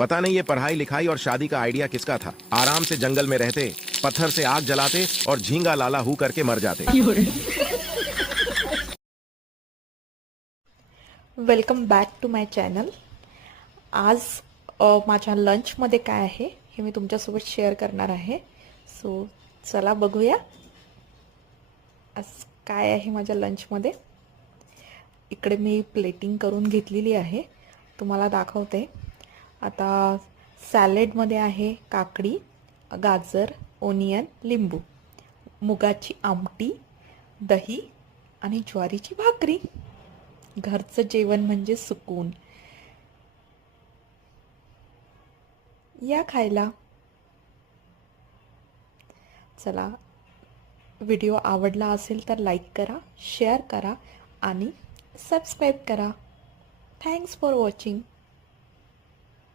पता नहीं ये पढ़ाई लिखाई और शादी का आइडिया किसका था। आराम से जंगल में रहते, पत्थर से आग जलाते और झींगा लाला हू करके मर जाते। Welcome back to my channel. आज माझ्या लंचमध्ये काय आहे हे मी तुमच्यासोबत शेअर करणार आहे। सो चला बघूया आज काय आहे माझ्या लंचमध्ये। इकडे मी प्लेटिंग करून घेतलेली आहे, तुम्हाला दाखवते। आता सॅलेडमध्ये आहे काकडी, गाजर, ओनियन, लिंबू, मुगाची आमटी, दही आणि ज्वारीची भाकरी। घरचं जेवण म्हणजे सुकून। या खायला। चला, व्हिडिओ आवडला असेल तर लाईक करा, शेअर करा आणि सबस्क्राईब करा। Thanks for watching.